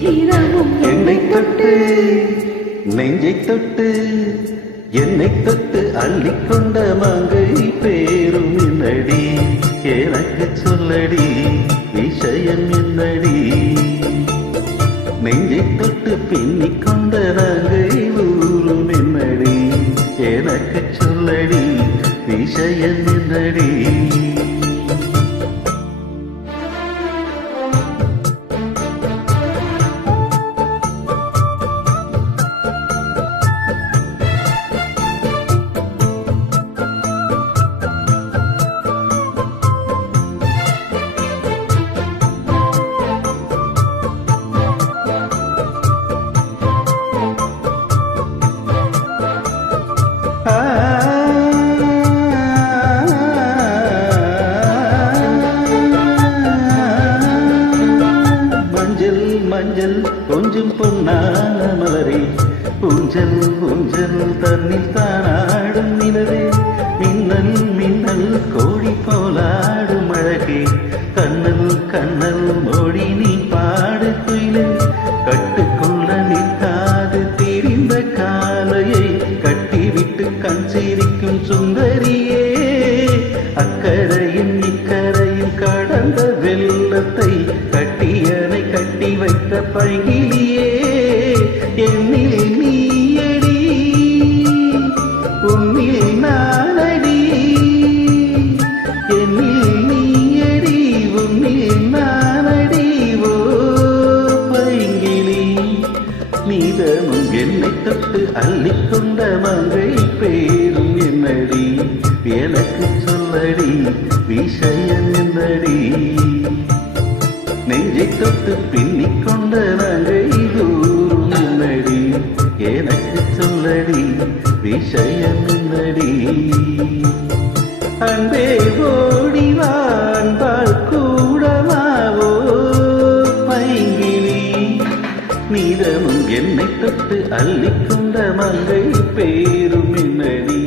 என்னை தொட்டு நெஞ்சை தொட்டு என்னை தொட்டு அள்ளிக்கொண்ட மங்கை பேரும் என்னடி எனக்கு சொல்லடி விஷயம் என்னடி நெஞ்சை தொட்டு பின்னிக் கொண்ட நங்கை ஊரும் என்னடி எனக்கு சொல்லடி விஷயம் என்னடி மஞ்சள் கொஞ்சம் பொன்னான மலரே ஊஞ்சல் ஊஞ்சல் தன்னில் தானாடும் நிலவே மின்னல் மின்னல் கோழி போலாடும் அழகே கண்ணல் கண்ணல் மொழி நீ பாடு குயிலே கட்டுக்குள்ள நிற்காது தெரிந்த காலையை கட்டிவிட்டு கண் சிரிக்கும் சுந்தரியே அக்கரையும் இக்கரையும் கடந்த வெள்ளத்தை கட்டியனை கட்டி வைத்த பைங்கிலியே என்னில் நீயடி உன்னில் நானடி என்னில் நீயடி உன்னில் நானடி ஓ பைங்கிலி நீதமும் என்னை தொட்டு அள்ளிக்கொண்ட மங்கை பேரும் என்னடி எனக்கு சொல்லடி விஷயம் என்னடி நெஞ்சை தொட்டு பின்னிக் கொண்ட நங்கை தூரும் என்னடி எனக்கு சொல்லடி விஷயம் என்னடி அன்பே ஓடிவான் கூடவாவோ பைங்கிலி நீதமும் என்னை தொட்டு அள்ளிக்கொண்ட மங்கை பேரும் என்னடி